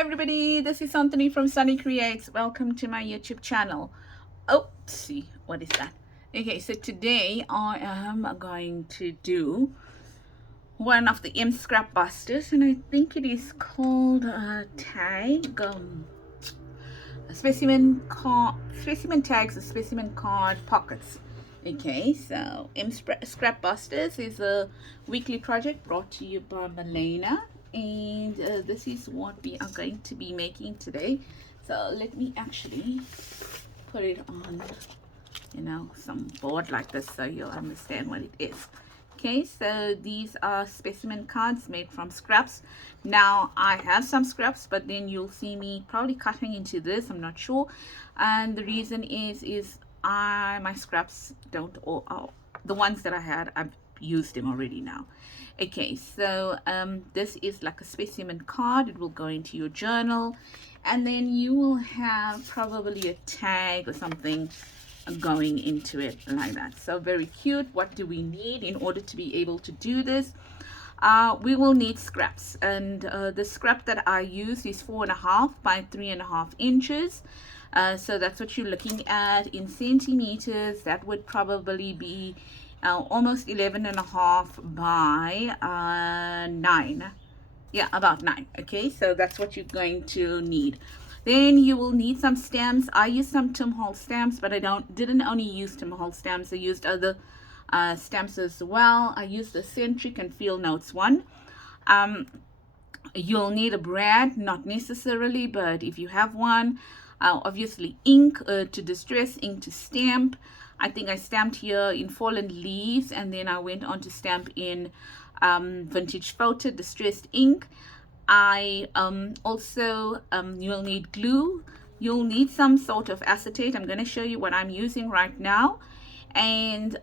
Hi everybody, this is Anthony from Sunny Creates. Welcome to my YouTube channel. Oopsie, what is that? Okay, so today I am going to do one of the msscrapbusters, and I think it is called tag specimen tags or specimen card pockets. Okay, so msscrapbusters is a weekly project brought to you by Malena, and this is what we are going to be making today. So let me actually put it on, some board like this so you'll understand what it is. Okay, so these are specimen cards made from scraps. Now I have some scraps, but then you'll see me probably cutting into this, I'm not sure. And the reason is my scraps don't all, the ones that I had, I've used them already now. Okay, so this is like a specimen card. It will go into your journal, and then you will have probably a tag or something going into it like that. So very cute. What do we need in order to be able to do this? We will need scraps, and the scrap that I use is 4.5 by 3.5 inches. So that's what you're looking at in centimeters. That would probably be almost 11.5 by 9. Yeah, about 9. Okay, so that's what you're going to need. Then you will need some stamps. I used some Tim Holtz stamps, but I didn't only use Tim Holtz stamps. I used other stamps as well. I used the Centric and Field Notes one. You'll need a brand, not necessarily, but if you have one, obviously ink to distress, ink to stamp. I think I stamped here in Fallen Leaves, and then I went on to stamp in Vintage Photo distressed ink. I also you'll need glue. You'll need some sort of acetate. I'm going to show you what I'm using right now. And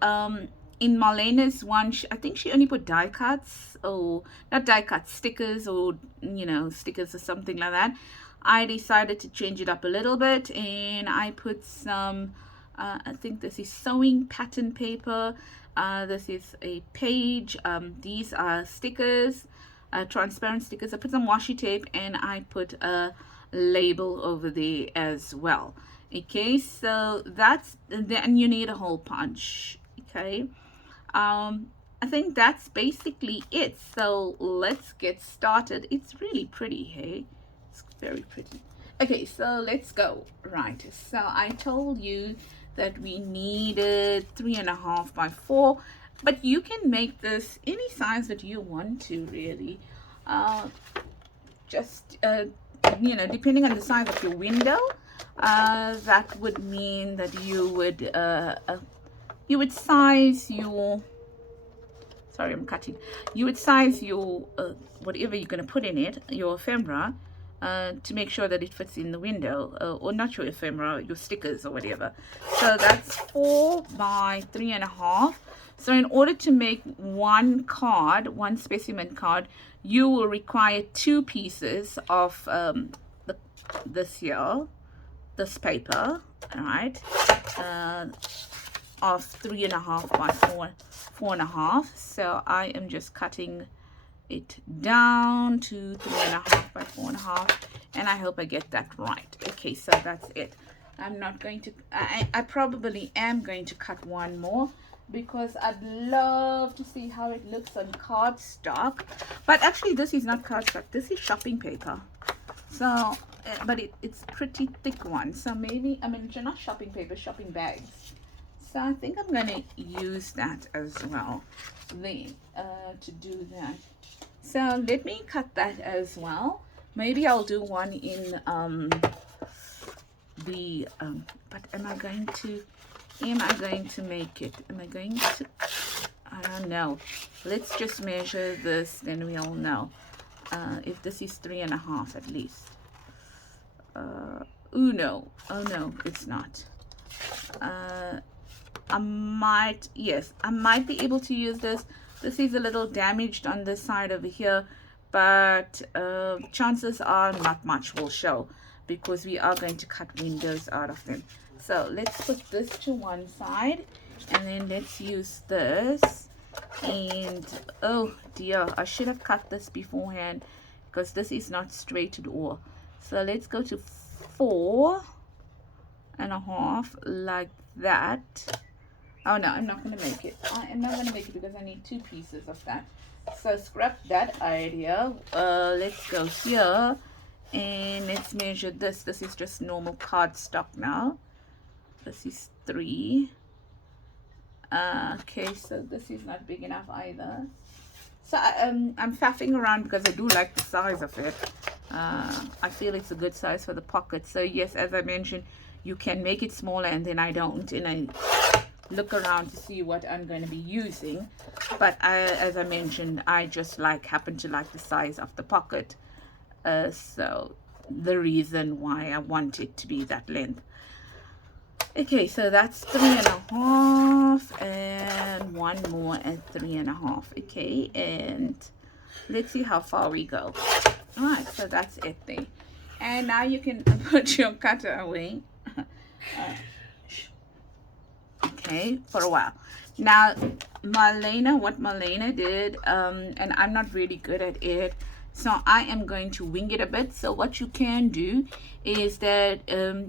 in Marlena's one, I think she only put die cuts, or not die cuts, stickers, or stickers or something like that. I decided to change it up a little bit, and I put some I think this is sewing pattern paper. This is a page. These are stickers, transparent stickers. I put some washi tape, and I put a label over there as well. Okay, so then you need a hole punch. Okay, I think that's basically it. So let's get started. It's really pretty, hey? It's very pretty. Okay, so let's go. Right, so I told you that we needed 3.5 by 4, but you can make this any size that you want to, really. Just depending on the size of your window, that would mean that you would size your, sorry, I'm cutting. You would size your whatever you're going to put in it, your ephemera, to make sure that it fits in the window, or not your ephemera, your stickers or whatever. So that's 4 by 3.5. So in order to make one specimen card, you will require 2 pieces of this paper, all right, of 3.5 by 4.5. So I am just cutting it down to 3.5 by 4.5, and I hope I get that right. Okay, so that's it. I'm not going to, I probably am going to cut one more, because I'd love to see how it looks on cardstock. But actually this is not cardstock, this is shopping paper. So but it's pretty thick one, so maybe, not shopping paper, shopping bags. So I think I'm going to use that as well then, to do that. So let me cut that as well. Maybe I'll do one in but am I going to make it? I don't know. Let's just measure this, then we'll know if this is 3.5 at least. Oh no, it's not. I might be able to use this. This is a little damaged on this side over here, but chances are not much will show, because we are going to cut windows out of them. So let's put this to one side, and then let's use this. And oh dear, I should have cut this beforehand, because this is not straight at all. So let's go to 4.5 like that. Oh no, I'm not going to make it. I am not going to make it because I need 2 pieces of that. So scrap that idea. Let's go here and let's measure this. This is just normal cardstock now. This is 3. Okay, so this is not big enough either. So I'm faffing around because I do like the size of it. I feel it's a good size for the pocket. So yes, as I mentioned, you can make it smaller, and then I don't, and I look around to see what I'm going to be using. But as I mentioned, I just happen to like the size of the pocket. So the reason why I want it to be that length. Okay, so that's 3.5 and one more at 3.5. Okay, and let's see how far we go. All right, so that's it there. And now you can put your cutter away. Okay, for a while. Now, what Marlena did, and I'm not really good at it, so I am going to wing it a bit. So what you can do is that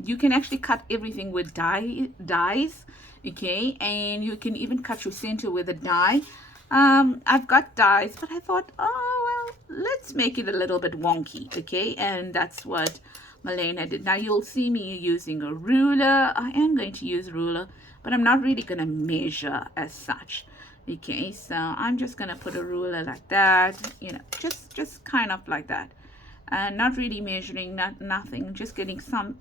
you can actually cut everything with dies, okay, and you can even cut your center with a die. I've got dies, but I thought, oh well, let's make it a little bit wonky, okay, and that's what Marlena did. Now you'll see me using a ruler. I am going to use a ruler, but I'm not really going to measure as such. Okay, so I'm just going to put a ruler like that, you know, just kind of like that. Not really measuring, nothing, just getting some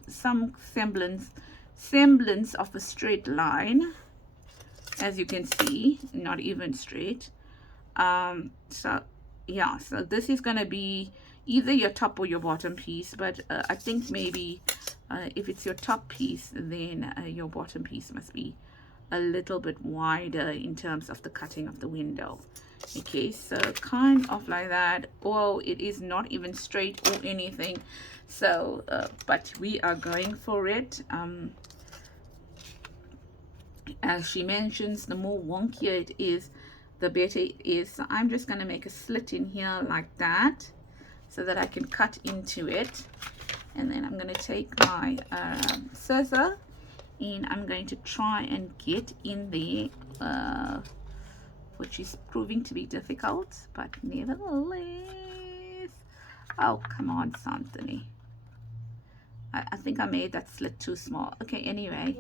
semblance of a straight line. As you can see, not even straight. So yeah, so this is going to be either your top or your bottom piece, but I think maybe if it's your top piece, then your bottom piece must be a little bit wider in terms of the cutting of the window. Okay, so kind of like that. Oh, it is not even straight or anything. So but we are going for it. As she mentions, the more wonkier it is, the better it is. So I'm just going to make a slit in here like that so that I can cut into it, and then I'm going to take my scissor and I'm going to try and get in there, which is proving to be difficult, but nevertheless. Oh, come on, Anthony. I think I made that slit too small. Okay, anyway,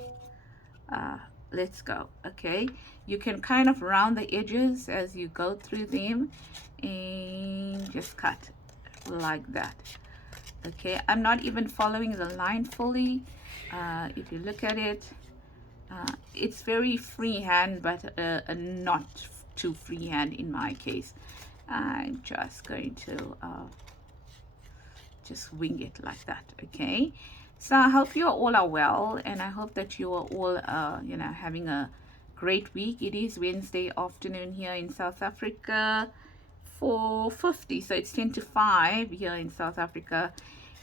let's go. Okay, you can kind of round the edges as you go through them and just cut like that. Okay, I'm not even following the line fully. If you look at it, it's very freehand, but not too freehand in my case. I'm just going to just wing it like that. Okay, so I hope you all are well, and I hope that you are all you know, having a great week. It is Wednesday afternoon here in South Africa, 4:50, so it's 10 to 5 here in South Africa,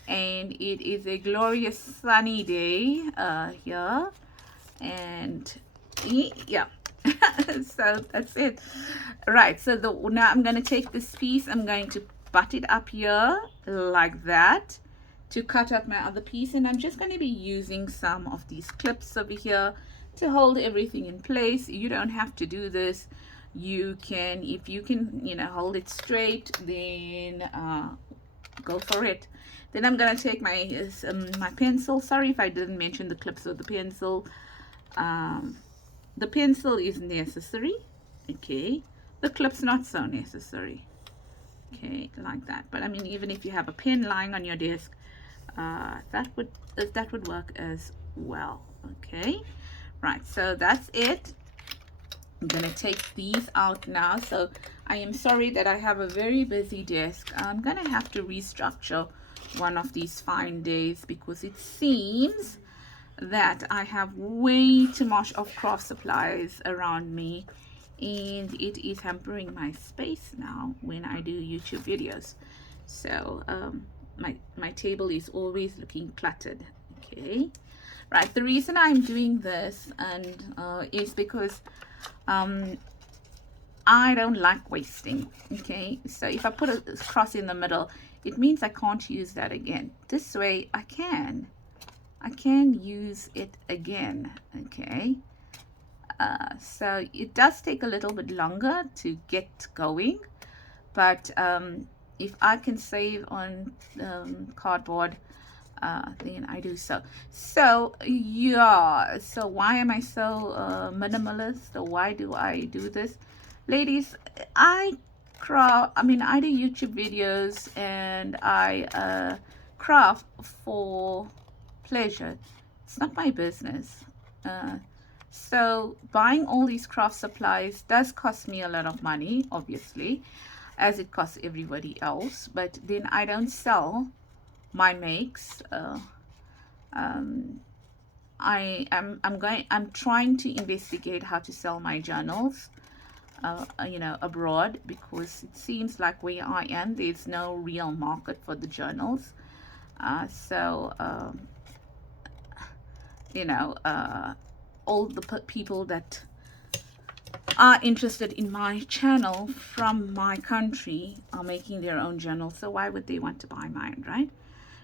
and it is a glorious sunny day here, and yeah. So that's it. Right, so now I'm going to take this piece, I'm going to butt it up here like that to cut out my other piece, and I'm just going to be using some of these clips over here to hold everything in place. You don't have to do this. You can, if you can, you know, hold it straight, then go for it. Then I'm going to take my my pencil. Sorry if I didn't mention the clips of the pencil. The pencil is necessary, okay. The clip's not so necessary, okay, like that. But I mean, even if you have a pen lying on your desk, that would work as well. Okay, right, so that's it. I'm gonna take these out now. So I am sorry that I have a very busy desk. I'm gonna have to restructure one of these fine days because it seems that I have way too much of craft supplies around me, and it is hampering my space now when I do YouTube videos. So my table is always looking cluttered. Okay, right, the reason I'm doing this and is because I don't like wasting. Okay, so if I put a cross in the middle, it means I can't use that again. This way I can use it again. Okay, so it does take a little bit longer to get going, but if I can save on cardboard, then I do so. So yeah, so why am I so minimalist, or why do I do this? Ladies, I do YouTube videos, and I craft for pleasure. It's not my business. So buying all these craft supplies does cost me a lot of money, obviously, as it costs everybody else. But then I don't sell my makes. I'm trying to investigate how to sell my journals, abroad, because it seems like where I am, there's no real market for the journals. All the people that are interested in my channel from my country are making their own journals, so why would they want to buy mine, right?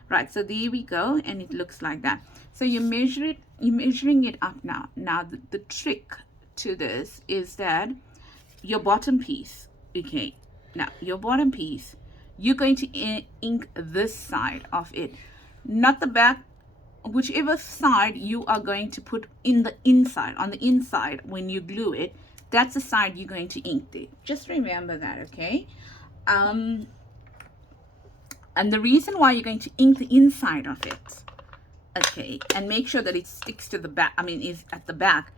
Right, so there we go, and it looks like that. So you're measuring it up now. Now the trick to this is that your bottom piece, okay, now your bottom piece, you're going to ink this side of it, not the back. Whichever side you are going to put in the inside, on the inside, when you glue it, that's the side you're going to ink there. Just remember that, okay? And the reason why you're going to ink the inside of it, okay, and make sure that it sticks to the back, is at the back,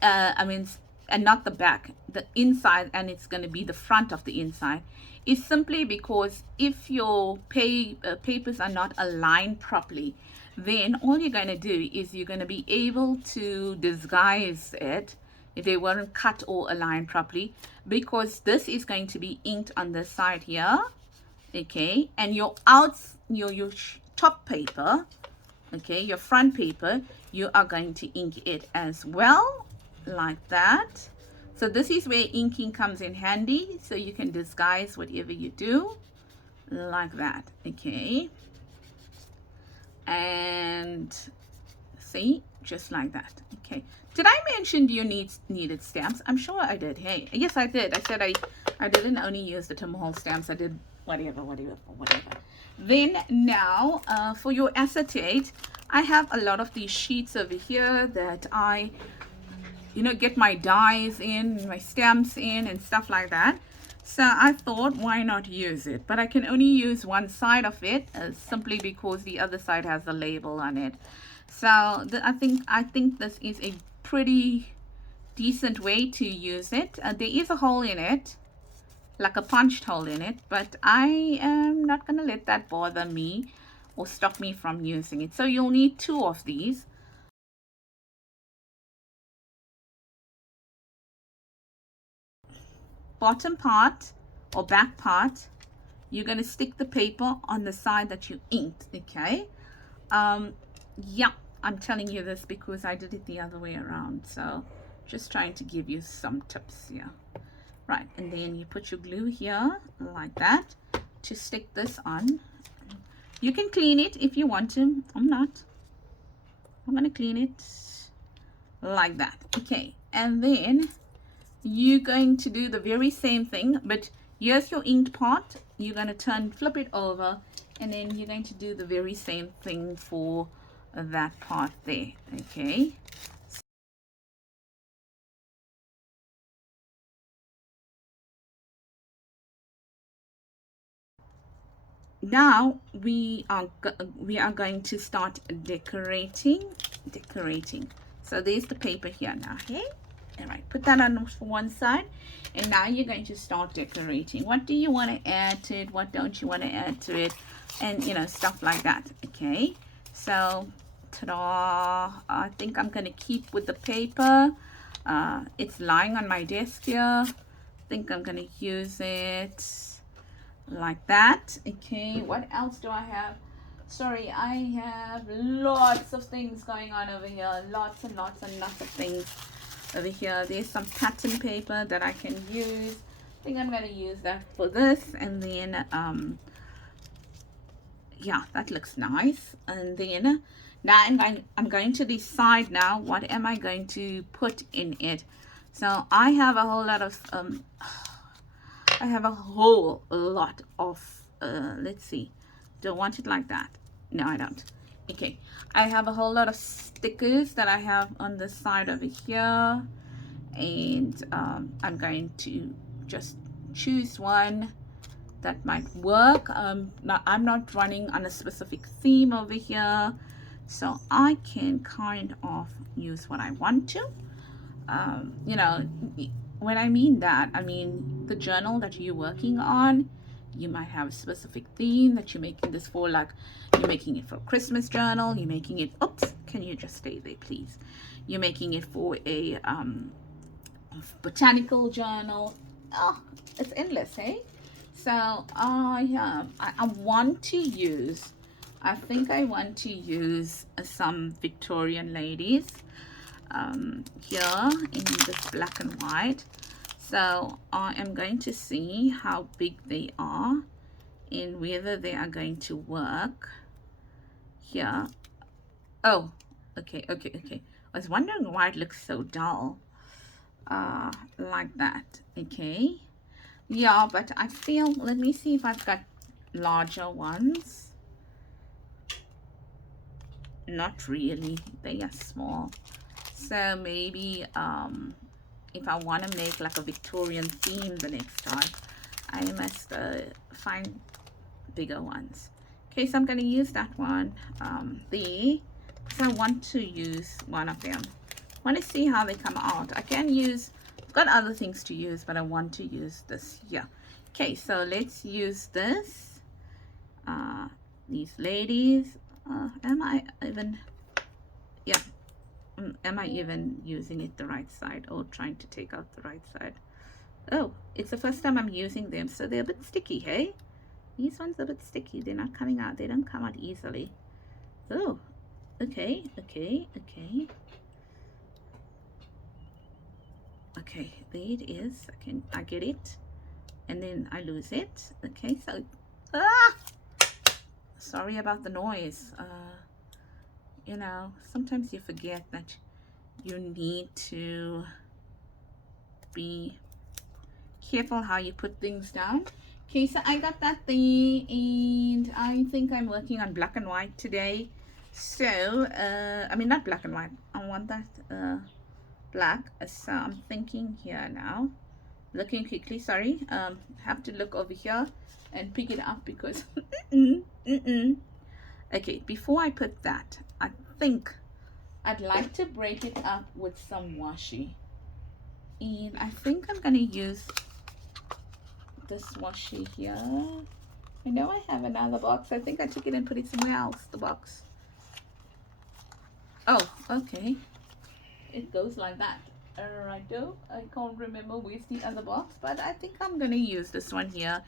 and not the back, the inside, and it's going to be the front of the inside, is simply because if your papers are not aligned properly, then all you're going to do is you're going to be able to disguise it if they weren't cut or aligned properly, because this is going to be inked on this side here, okay, and your top paper, okay, your front paper, you are going to ink it as well, like that. So this is where inking comes in handy, so you can disguise whatever you do, like that, okay. And see, just like that, okay. Did I mention you needed stamps? I'm sure I did. Hey, yes, I did. I said I didn't only use the Tim Hall stamps. I did whatever. Then now, for your acetate, I have a lot of these sheets over here that I get my dies in, my stamps in, and stuff like that. So I thought, why not use it? But I can only use one side of it, simply because the other side has the label on it. So I think this is a pretty decent way to use it. There is a hole in it, like a punched hole in it, but I am not going to let that bother me or stop me from using it. So you'll need 2 of these. Bottom part or back part, you're going to stick the paper on the side that you inked, okay? Yeah, I'm telling you this because I did it the other way around, so just trying to give you some tips here. Right, and then you put your glue here like that to stick this on. You can clean it if you want to. I'm going to clean it like that, okay. And then you're going to do the very same thing, but here's your inked part. You're going to flip it over, and then you're going to do the very same thing for that part there, okay. Now we are going to start decorating. So there's the paper here now, okay. All right, put that on for one side, and now you're going to start decorating. What do you want to add to it? What don't you want to add to it? And stuff like that, okay. So ta-da, I think I'm going to keep with the paper. It's lying on my desk here. I think I'm going to use it like that, okay. What else do I have? Sorry, I have lots of things going on over here. Lots and lots of things over here. There's some pattern paper that I can use. I think I'm going to use that for this. And then yeah, that looks nice. And then now I'm going to decide now what am I going to put in it. So I have a whole lot of let's see, don't want it like that. No, I don't. Okay, I have a whole lot of stickers that I have on the side over here, and I'm going to just choose one that might work. I'm not running on a specific theme over here, so I can kind of use what I want to. You know, when I mean that, I mean the journal that you're working on, you might have a specific theme that you're making this for. Like, you're making it for a Christmas journal, you're making it, oops, can you just stay there, please? You're making it for a botanical journal. Oh, it's endless, hey? So I want to use, I think I want to use some Victorian ladies here in this black and white. So I am going to see how big they are and whether they are going to work here. Oh, okay. I was wondering why it looks so dull like that. Okay, yeah, but I feel, let me see if I've got larger ones. Not really, they are small. So maybe if I want to make like a Victorian theme the next time, I must find bigger ones. Okay, so I'm going to use that one because I want to use one of them. I want to see how they come out. I can use, I've got other things to use, but I want to use this here. Okay, so let's use this. These ladies. Am I even, yeah, am I even using it the right side, or trying to take out the right side? Oh, it's the first time I'm using them, so they're a bit sticky, hey? These ones are a bit sticky. They're not coming out. They don't come out easily. Oh, okay. Okay, there it is. I get it, and then I lose it. Okay, so sorry about the noise. You know, sometimes you forget that you need to be careful how you put things down. Okay, so I got that thing, and I think I'm working on black and white today. So I mean, not black and white, I want that black. So I'm thinking here now, looking quickly, sorry, have to look over here and pick it up because okay, before I put that, I think I'd like to break it up with some washi, and I think I'm gonna use this washi here. I know I have another box. I think I took it and put it somewhere else, the box. Oh, okay, it goes like that. Alrighto, I can't remember where's the other box, but I think I'm gonna use this one here,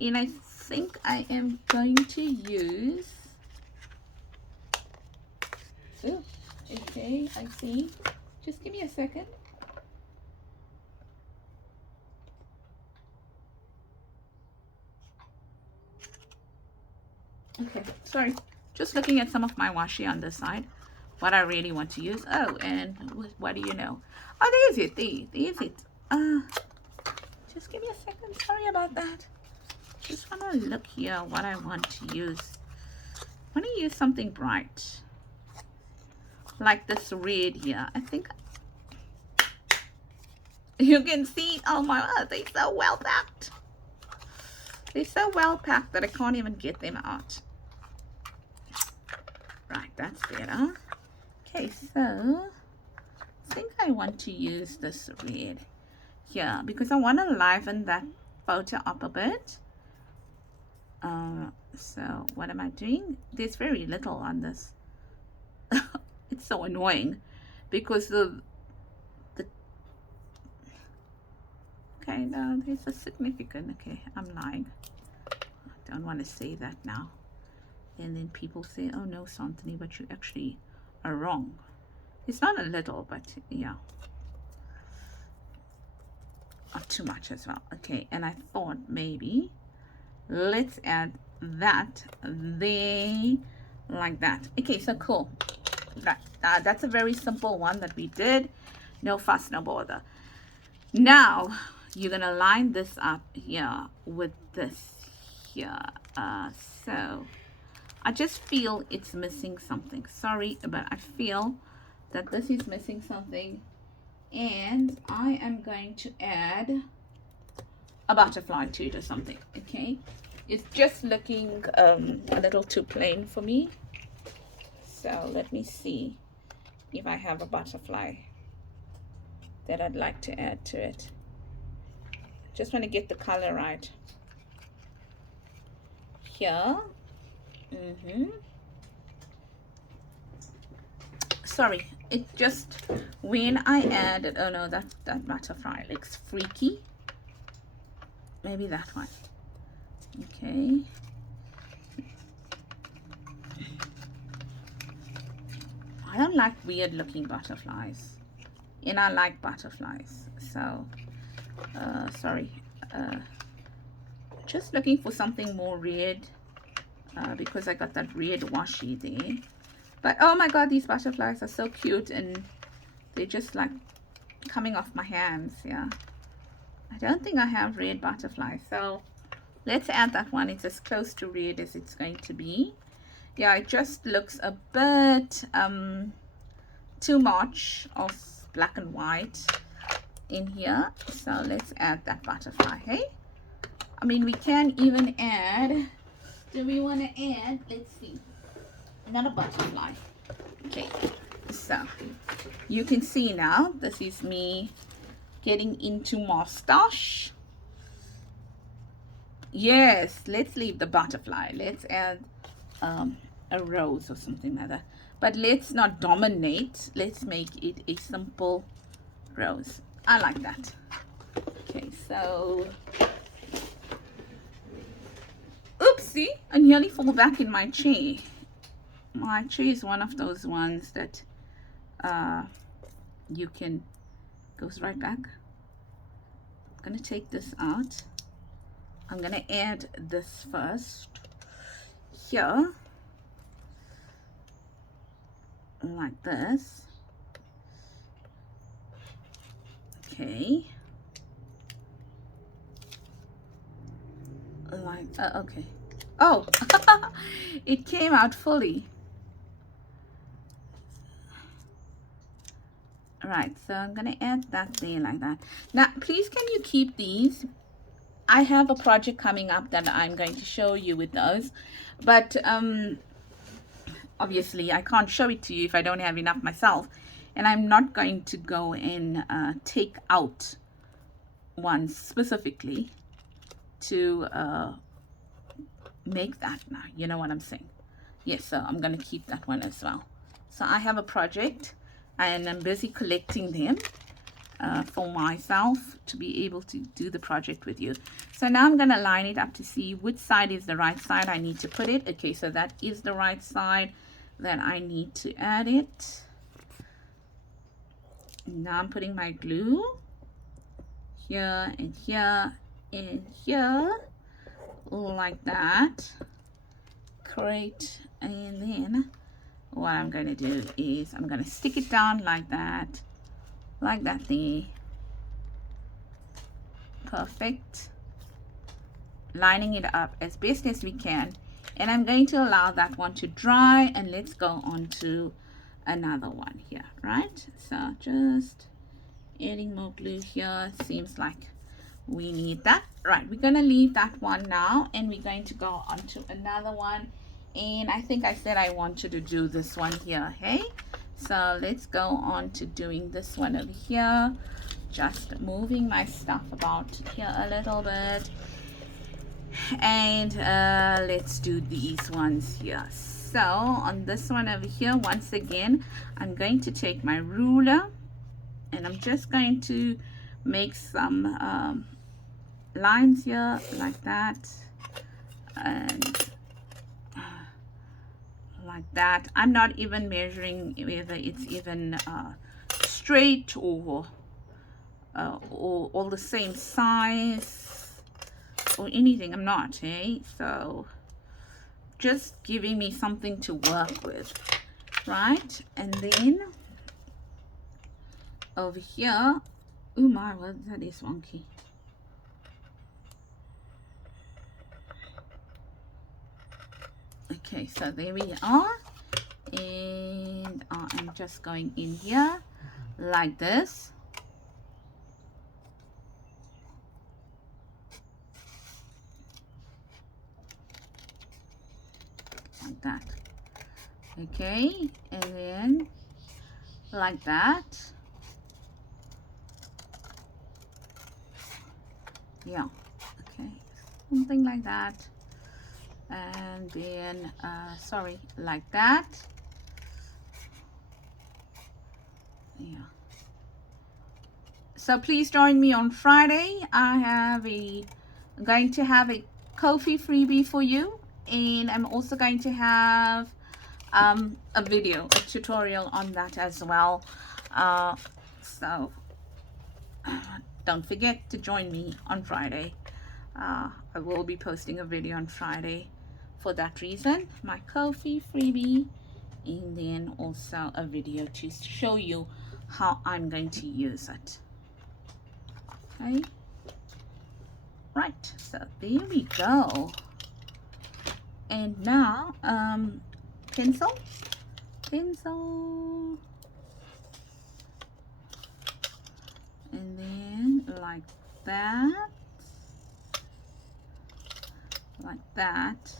and I think I am going to use, oh, okay, I see, just give me a second. Okay, sorry, just looking at some of my washi on this side, what I really want to use. Oh, and what do you know? Oh, there's it, there's it. Just give me a second, sorry about that. Just want to look here what I want to use. I want to use something bright, like this red here. I think you can see, oh my god, they're so well packed. They're so well packed that I can't even get them out. Right, that's better. Okay, so I think I want to use this red here because I want to liven that photo up a bit. So what am I doing? There's very little on this. It's so annoying because the okay, no, there's a significant, okay, I'm lying. I don't want to say that now. And then people say, oh no, Santini, but you actually are wrong. It's not a little, but yeah. Not too much as well. Okay, and I thought maybe let's add that there, like that. Okay, so cool. That's a very simple one that we did. No fuss, no bother. Now you're gonna line this up here with this here. So I just feel it's missing something. Sorry, but I feel that this is missing something, and I am going to add a butterfly to it or something. Okay, it's just looking a little too plain for me. So let me see if I have a butterfly that I'd like to add to it. Just want to get the color right here. Sorry, it just, when I added, oh no, that butterfly looks freaky. Maybe that one. Okay. I don't like weird looking butterflies, and I like butterflies, so sorry, just looking for something more red, because I got that red washi there. But oh my god, these butterflies are so cute, and they're just like coming off my hands. Yeah, I don't think I have red butterflies, so let's add that one. It's as close to red as it's going to be. Yeah, it just looks a bit too much of black and white in here, so let's add that butterfly. Hey, I mean, we can even add, do we want to add, let's see, another butterfly. Okay, so you can see now this is me getting into mustache. Yes, let's leave the butterfly. Let's add a rose or something like that, but let's not dominate. Let's make it a simple rose. I like that. Okay, so oopsie, I nearly fall back in my chair. My chair is one of those ones that you can, goes right back. I'm gonna take this out. I'm gonna add this first here, like this. Okay, like okay. Oh, it came out fully. Right, so I'm gonna add that there like that. Now please, can you keep these? I have a project coming up that I'm going to show you with those, but obviously I can't show it to you if I don't have enough myself, and I'm not going to go and take out one specifically to make that. Now you know what I'm saying. Yes, so I'm going to keep that one as well. So I have a project and I'm busy collecting them for myself to be able to do the project with you. So now I'm going to line it up to see which side is the right side I need to put it. Okay, so that is the right side that I need to add it. Now I'm putting my glue here and here and here, like that. Great. And then what I'm going to do is I'm going to stick it down like that there. Perfect. Lining it up as best as we can, and I'm going to allow that one to dry, and let's go on to another one here. Right, so just adding more glue here. Seems like we need that. Right, we're going to leave that one now, and we're going to go on to another one. And I think I said I wanted to do this one here. Hey, so let's go on to doing this one over here. Just moving my stuff about here a little bit, and let's do these ones here. So on this one over here, once again, I'm going to take my ruler and I'm just going to make some lines here like that, and like that. I'm not even measuring whether it's even straight or all the same size or anything. I'm not, hey? So just giving me something to work with, right? And then over here, oh my, well, that is wonky. Okay, so there we are, and I'm just going in here like this. Like that. Okay, and then like that. Yeah, okay, something like that. And then sorry, like that. Yeah, so please join me on Friday. I'm going to have a Ko-fi freebie for you, and I'm also going to have a video, a tutorial on that as well. So don't forget to join me on Friday. I will be posting a video on Friday for that reason, my Ko-fi freebie, and then also a video to show you how I'm going to use it. Okay, right, so there we go. And now pencil, and then like that, like that,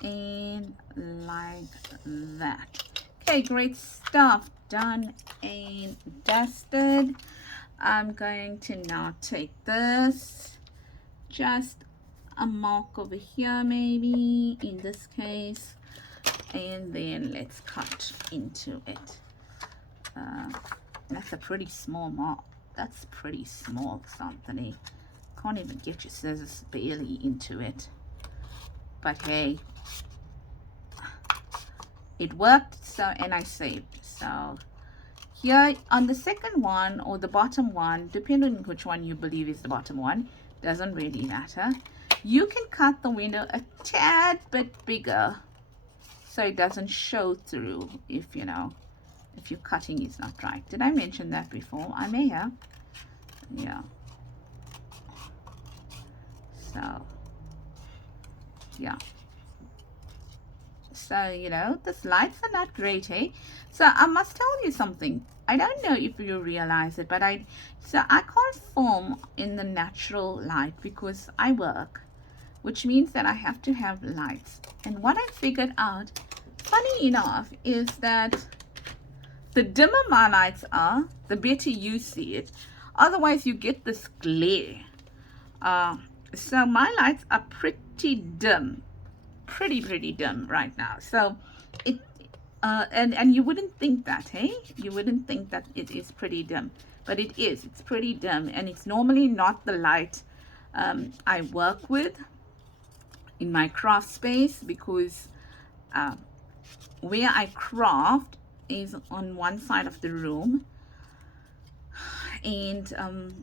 and like that. Okay, great stuff, done and dusted. I'm going to now take this, just a mark over here maybe in this case, and then let's cut into it. That's a pretty small mark. That's pretty small, something. Can't even get your scissors barely into it, but hey, it worked. So, and I saved. So here on the second one, or the bottom one, depending on which one you believe is the bottom one, doesn't really matter. You can cut the window a tad bit bigger so it doesn't show through if you know, if your cutting is not right. Did I mention that before? I may have. Yeah. So yeah, so you know, the slides are not great, eh? So I must tell you something. I don't know if you realize it, but I can't film in the natural light because I work, which means that I have to have lights. And what I figured out, funny enough, is that the dimmer my lights are, the better you see it. Otherwise you get this glare. So my lights are pretty dim, pretty dim right now. So it and you wouldn't think that, hey? You wouldn't think that it is pretty dim, but it is. It's pretty dim, and it's normally not the light I work with in my craft space, because where I craft is on one side of the room, and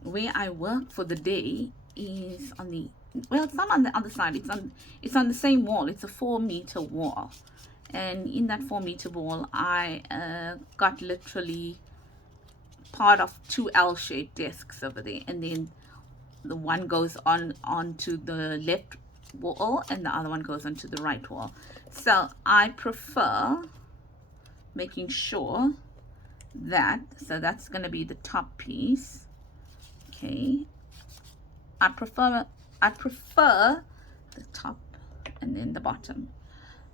where I work for the day is on the, well, it's not on the other side, it's on the same wall. It's a 4-meter wall, and in that 4-meter wall I got literally part of 2 L-shaped desks over there, and then the one goes onto the left wall and the other one goes onto the right wall. So I prefer making sure that, so that's going to be the top piece. Okay, I prefer the top and then the bottom.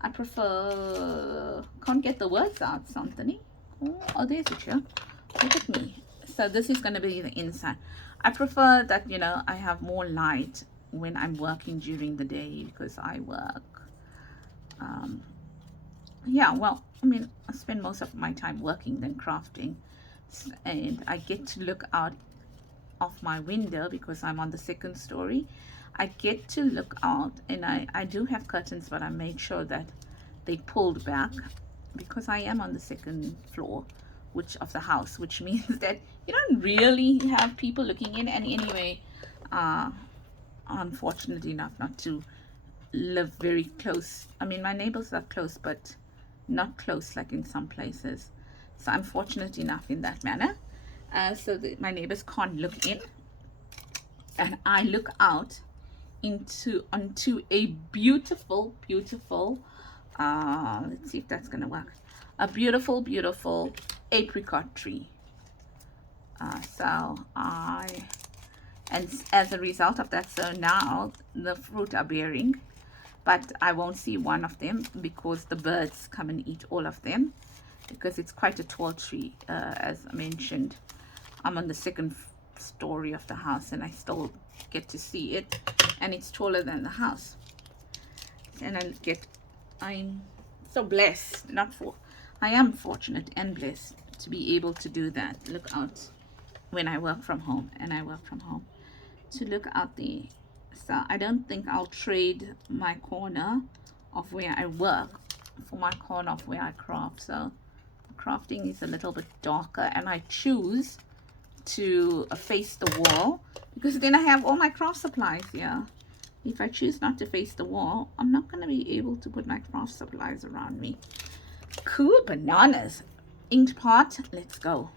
I prefer, can't get the words out, something. Oh, there's it here. Look at me. So this is going to be the inside. I prefer that, you know, I have more light when I'm working during the day because I work. Yeah, well, I mean, I spend most of my time working than crafting, and I get to look out of my window because I'm on the 2nd story. I get to look out, and I do have curtains, but I made sure that they pulled back because I am on the 2nd floor of the house, which means that you don't really have people looking in. And anyway, unfortunately enough, not to live very close. I mean, my neighbors are close, but not close like in some places. So I'm fortunate enough in that manner. So that my neighbors can't look in, and I look out onto a beautiful, beautiful. Let's see if that's gonna work. A beautiful, beautiful apricot tree. And as a result of that, so now the fruit are bearing, but I won't see one of them because the birds come and eat all of them, because it's quite a tall tree. As I mentioned, I'm on the second story of the house and I still get to see it, and it's taller than the house. And I'm so blessed, I am fortunate and blessed to be able to do that. Look out when I work from home, and I work from home, to look out there. So I don't think I'll trade my corner of where I work for my corner of where I craft. So crafting is a little bit darker, and I choose to face the wall because then I have all my craft supplies here. If I choose not to face the wall, I'm not going to be able to put my craft supplies around me. Cool bananas. Inked pot, let's go.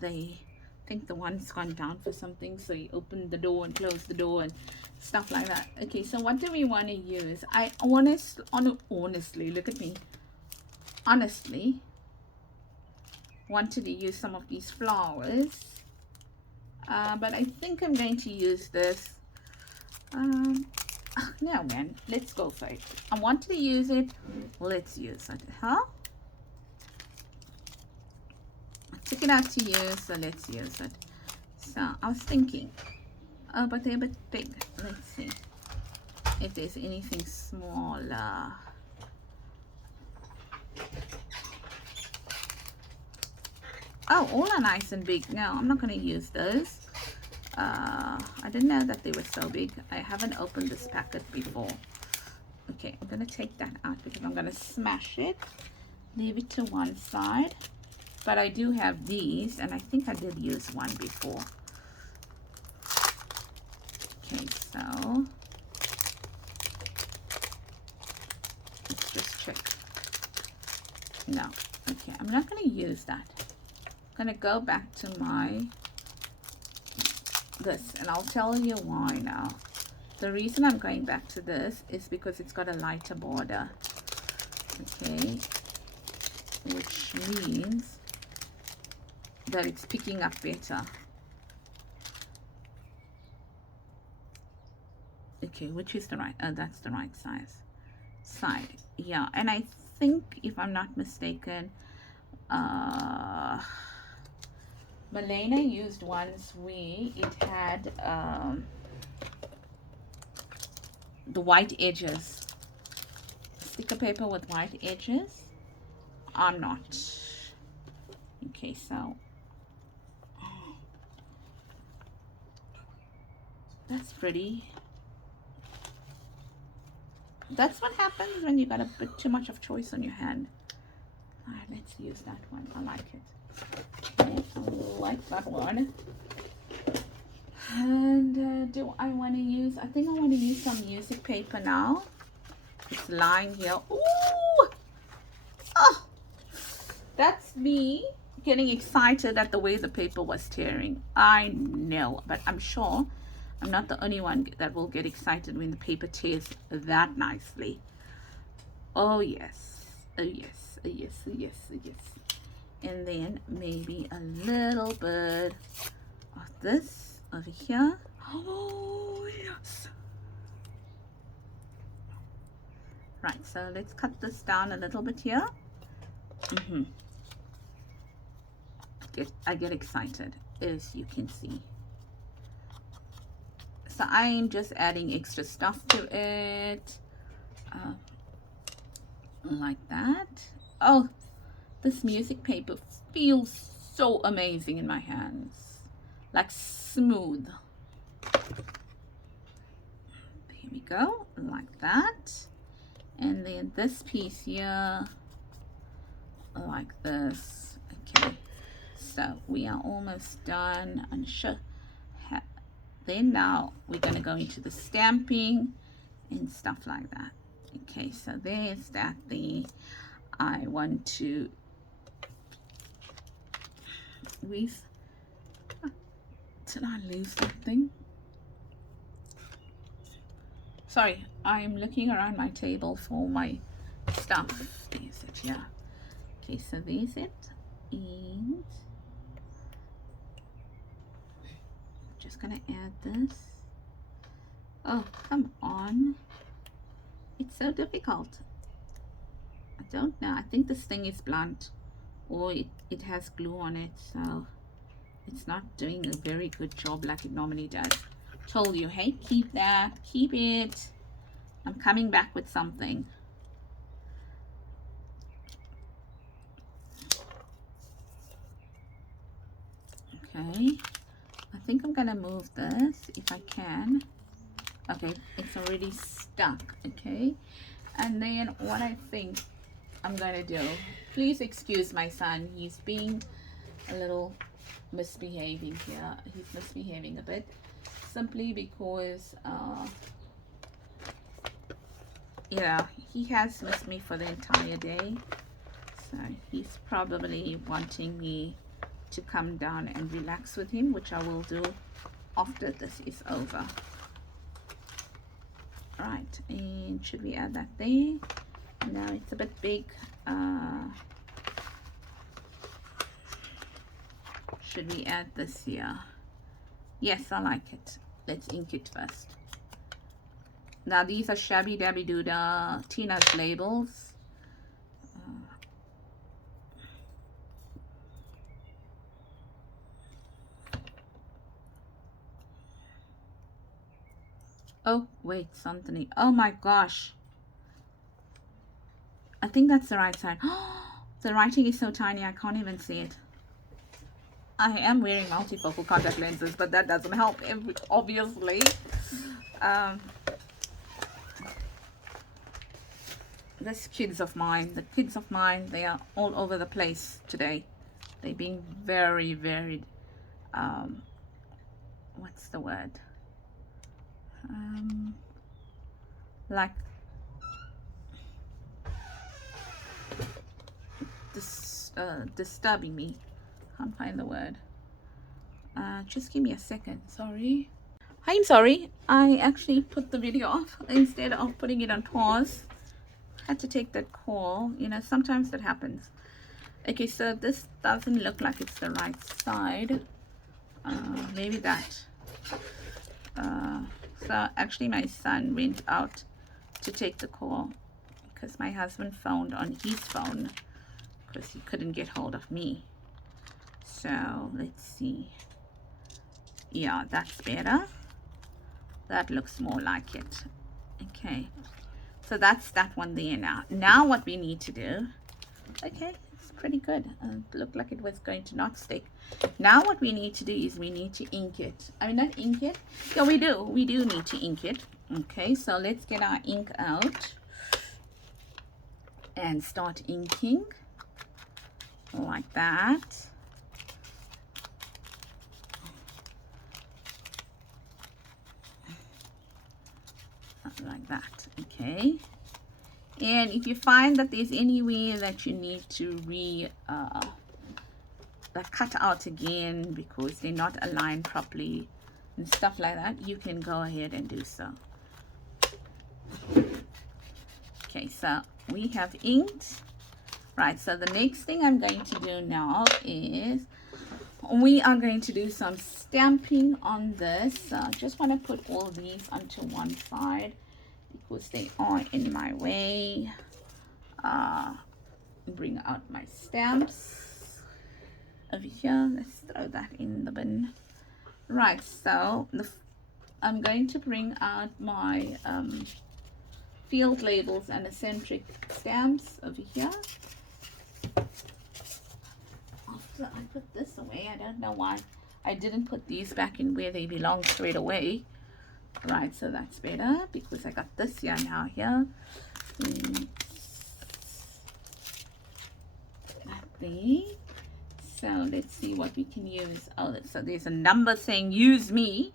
They think the one's gone down for something, so you open the door and close the door and stuff like that. Okay, so what do we want to use? I honestly, look at me, honestly wanted to use some of these flowers, but I think I'm going to use this. No man, let's go for it. I want to use it, let's use it. Took it out to use, so let's use it. So I was thinking, oh, but they're a bit big. Let's see if there's anything smaller. Oh, all are nice and big. No, I'm not going to use those. I didn't know that they were so big. I haven't opened this packet before. Okay, I'm going to take that out because I'm going to smash it. Leave it to one side. But I do have these, and I think I did use one before. Okay, so let's just check. No, okay, I'm not going to use that. I'm going to go back to this, and I'll tell you why now. The reason I'm going back to this is because it's got a lighter border. Okay, which means that it's picking up better. Okay, which is the right, that's the right side. Yeah, and I think, if I'm not mistaken, Malena used ones where it had the white edges, sticker paper with white edges. I'm not. Okay, so that's pretty. That's what happens when you got a bit too much of choice on your hand. All right, let's use that one. I like it. Okay, I like that one. And do I want to use, I think I want to use some music paper now. It's lying here. Ooh! Oh! That's me getting excited at the way the paper was tearing. I know, but I'm sure I'm not the only one that will get excited when the paper tears that nicely. Oh yes, oh yes, oh yes, oh yes, oh yes. And then maybe a little bit of this over here. Oh yes. Right, so let's cut this down a little bit here. I get excited, as you can see. So I'm just adding extra stuff to it. like that. Oh, this music paper feels so amazing in my hands, like smooth. Here we go, like that. And then this piece here, like this. Okay, so we are almost done. And then now we're going to go into the stamping and stuff like that. Okay, so there's that there. I want to did I lose something? Sorry, I'm looking around my table for my stuff. There's it, yeah. Okay, so there's it. And I'm just gonna add this. Oh, come on. It's so difficult. I don't know. I think this thing is blunt, or it has glue on it, so it's not doing a very good job like it normally does. Told you, hey, keep that, keep it. I'm coming back with something. Okay, I think I'm gonna move this if I can. Okay, it's already stuck. Okay, and then what I think I'm gonna do, please excuse my son, he's being a little misbehaving here. He's misbehaving a bit, simply because yeah, he has missed me for the entire day, so he's probably wanting me to come down and relax with him, which I will do after this is over. Right, and should we add that there? Now it's a bit big. Should we add this here? Yes, I like it. Let's ink it first. Now these are Shabby Dabby Doodah Tina's labels. Oh, wait, something. Oh my gosh. I think that's the right side. The writing is so tiny, I can't even see it. I am wearing multifocal contact lenses, but that doesn't help, obviously. These kids of mine, the kids of mine, they are all over the place today. They're being very, very, what's the word? Like disturbing me. Can't find the word. Just give me a second. Sorry. I'm sorry. I actually put the video off instead of putting it on pause. Had to take that call. You know, sometimes that happens. Okay, so this doesn't look like it's the right side. Maybe that. So actually my son went out to take the call because my husband phoned on his phone because he couldn't get hold of me. So let's see. Yeah, that's better. That looks more like it. Okay, so that's that one there. Now what we need to do, okay, it's pretty good. It looked like it was going to not stick. Now what we need to do is we need to ink it. I mean, not ink it. Yeah, we do need to ink it. Okay, so let's get our ink out and start inking like that. Like that. Okay, and if you find that there's anywhere that you need to cut out again because they're not aligned properly and stuff like that, you can go ahead and do so. Okay, so we have inked. Right, so the next thing I'm going to do now is we are going to do some stamping on this. So I just want to put all these onto one side because they are in my way. Bring out my stamps over here. Let's throw that in the bin. Right, so I'm going to bring out my field labels and eccentric stamps over here. After I put this away, I don't know why I didn't put these back in where they belong straight away. Right, so that's better because I got this here now here. There. So let's see what we can use. Oh, so there's a number saying use me.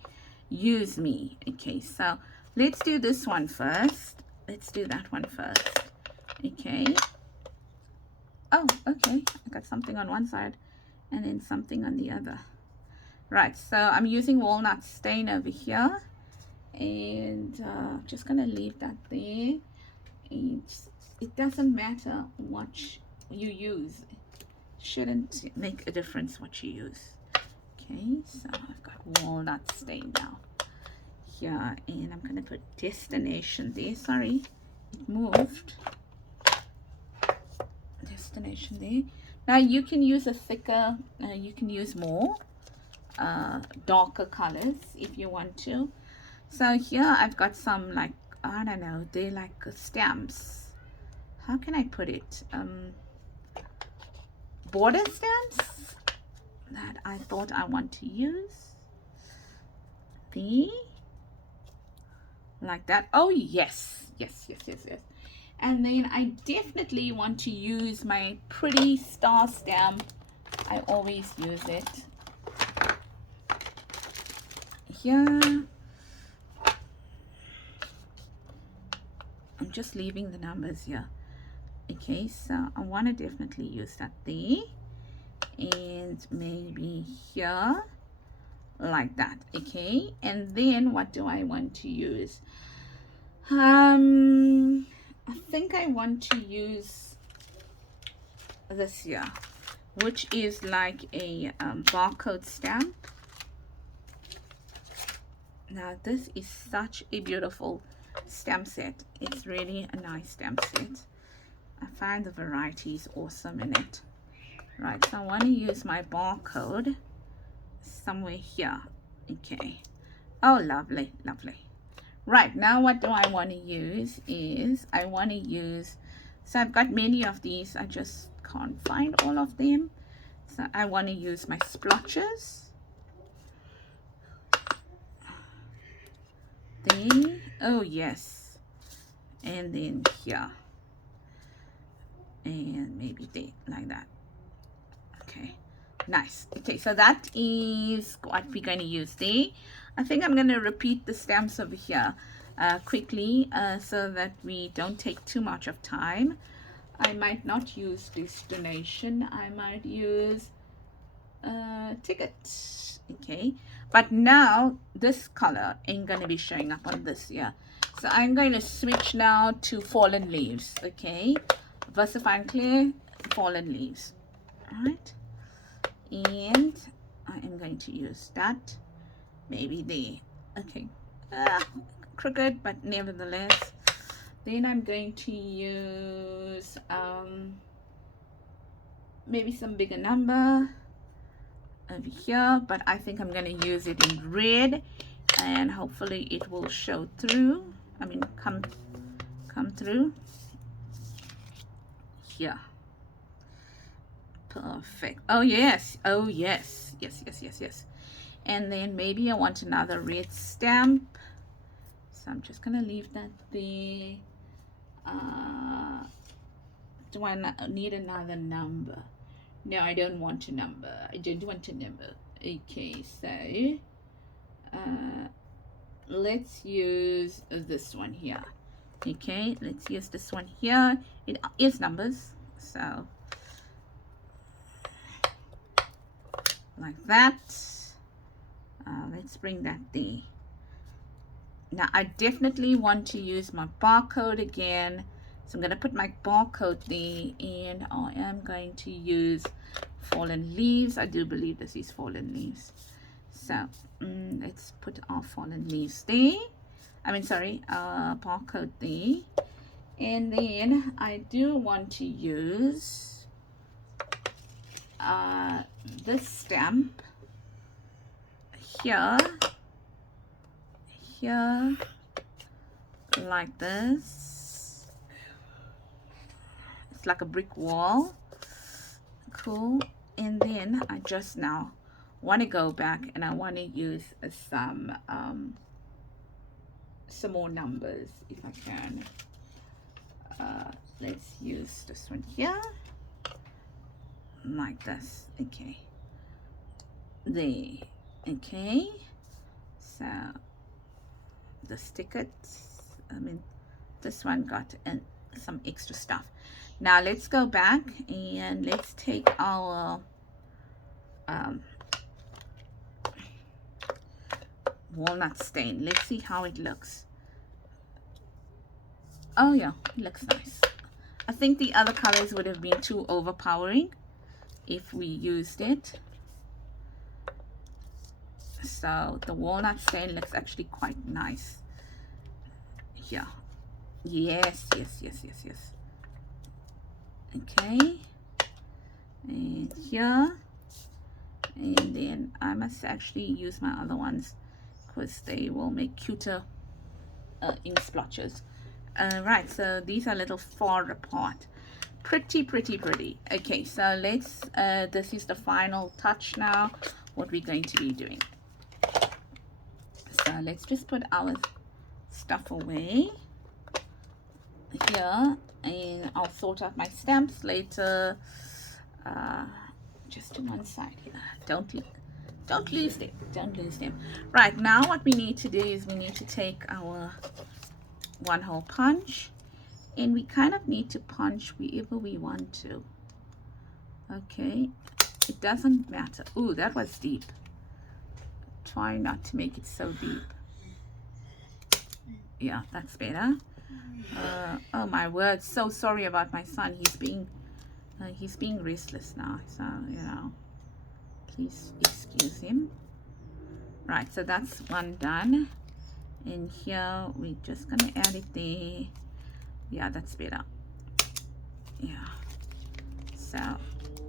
Use me. Okay, so let's do this one first. Let's do that one first. Okay. Oh, okay. I got something on one side and then something on the other. Right, so I'm using walnut stain over here. And just going to leave that there. And it doesn't matter what you use. It shouldn't make a difference what you use. Okay, so I've got walnut stain now here, and I'm going to put destination there. Sorry, it moved. Destination there. Now you can use a thicker, you can use more darker colors if you want to. So here I've got some, like, I don't know, they're like stamps. How can I put it? Border stamps that I thought I want to use. Like that. Oh yes, yes. And then I definitely want to use my pretty star stamp. I always use it here. I'm just leaving the numbers here. Okay, so I want to definitely use that there, and maybe here like that. Okay, and then what do I want to use? I think I want to use this here, which is like a barcode stamp. Now this is such a beautiful stamp set. It's really a nice stamp set. I find the variety is awesome in it. Right, so I want to use my barcode somewhere here. Okay. Oh, lovely. Right, now what do I want to use is I want to use, so I've got many of these, I just can't find all of them. So I want to use my splotches there. Oh yes, and then here, and maybe there, like that. Okay, nice. Okay, so that is what we're going to use there. I think I'm going to repeat the stamps over here quickly so that we don't take too much of time. I might not use destination. I might use ticket. Okay, but now this color ain't going to be showing up on this here. So I'm going to switch now to fallen leaves. Okay, Versify and Clear, fallen leaves. All right, and I am going to use that. Maybe there. Okay, crooked, but nevertheless. Then I'm going to use maybe some bigger number over here, but I think I'm going to use it in red, and hopefully it will show through. I mean, come through here. Perfect. Oh yes, yes. And then maybe I want another red stamp, so I'm just gonna leave that there. Do I need another number? No, I don't want a number. I don't want a number. Okay, so let's use this one here. Okay, let's use this one here. It is numbers, so like that. Let's bring that there. Now I definitely want to use my barcode again, so I'm going to put my barcode there, and I am going to use fallen leaves. I do believe this is fallen leaves, so let's put our fallen leaves there. I mean, sorry, barcode there. And then I do want to use this stamp here, like this. like a brick wall. Cool. And then I just now want to go back and I want to use some more numbers if I can. Let's use this one here, like this. Okay, there. Okay, so the stickers, I mean this one got some extra stuff. Now let's go back and let's take our walnut stain. Let's see how it looks. Oh yeah, it looks nice. I think the other colors would have been too overpowering if we used it. So the walnut stain looks actually quite nice. Yeah. Yes. Okay. And here. And then I must actually use my other ones because they will make cuter ink splotches. Right, so these are a little far apart. Pretty. Okay, so let's this is the final touch now, what we're going to be doing. So let's just put our stuff away here, and I'll sort out my stamps later. Just to one side here. Don't lose them. Right, now what we need to do is we need to take our one hole punch, and we kind of need to punch wherever we want to. Okay, it doesn't matter. Ooh, that was deep. Try not to make it so deep. Yeah, that's better. Oh my word, so sorry about my son. He's being restless now, so you know, please excuse him. Right, so that's one done. And here we're just gonna add it there. Yeah, that's better. Yeah, so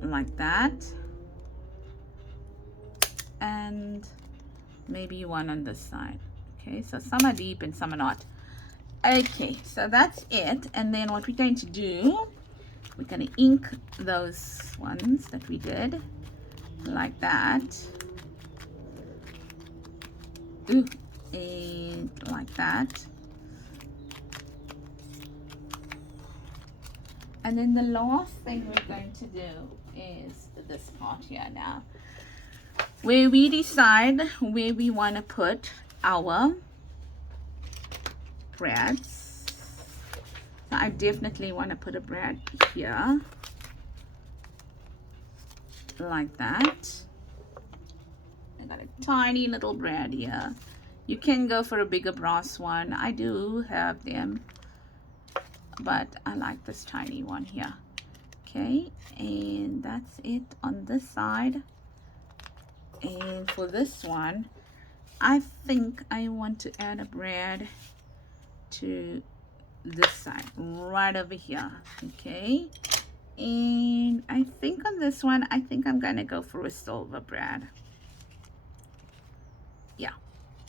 like that, and maybe one on this side. Okay, so some are deep and some are not. Okay, so that's it. And then what we're going to do, we're going to ink those ones that we did like that. Ooh, and like that. And then the last thing we're going to do is this part here now, where we decide where we want to put our brads. So I definitely want to put a brad here, like that. I got a tiny little brad here. You can go for a bigger brass one. I do have them, but I like this tiny one here. Okay, and that's it on this side. And for this one, I think I want to add a brad to this side right over here. Okay, and I think on this one, I think I'm gonna go for a silver brad. Yeah,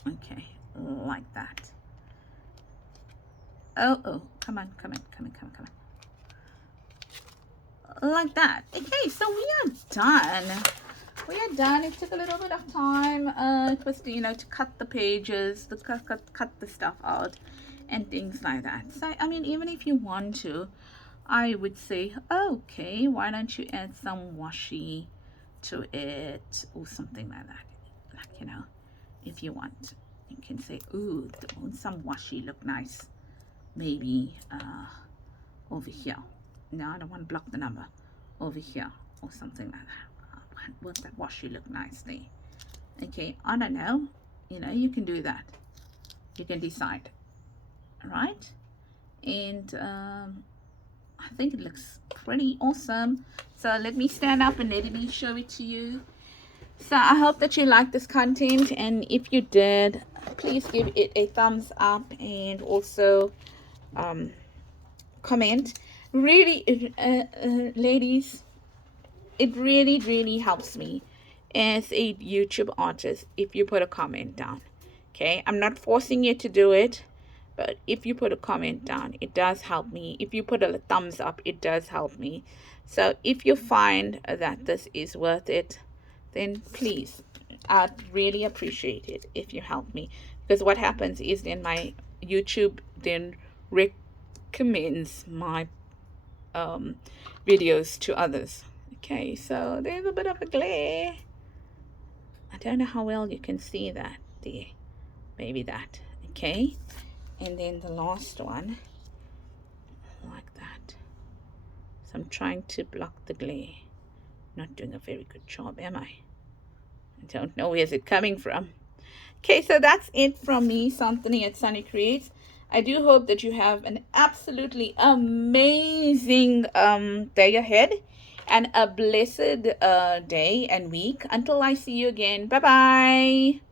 okay, like that. Oh, come on, like that. Okay, so we are done. It took a little bit of time. It was, you know, to cut the pages, to cut the stuff out and things like that. So I mean, even if you want to, I would say, okay, why don't you add some washi to it or something like that. Like, you know, if you want, you can say, ooh, don't some washi look nice? Maybe over here. No, I don't want to block the number. Over here or something like that. Would that washi look nicely? Okay, I don't know. You know, you can do that. You can decide. All right, and I think it looks pretty awesome. So let me stand up and let me show it to you. So I hope that you liked this content, and if you did, please give it a thumbs up and also comment. Really, ladies, it really helps me as a YouTube artist if you put a comment down. Okay, I'm not forcing you to do it, but if you put a comment down, it does help me. If you put a thumbs up, it does help me. So if you find that this is worth it, then please, I'd really appreciate it if you help me, because what happens is then my YouTube then recommends my videos to others. Okay, so there's a bit of a glare. I don't know how well you can see that there. Maybe that. Okay, and then the last one, like that. So I'm trying to block the glare. Not doing a very good job, am I? I don't know where's it coming from. Okay, so that's it from me, Anthony at Sunny Creates. I do hope that you have an absolutely amazing day ahead, and a blessed day and week. Until I see you again, bye bye.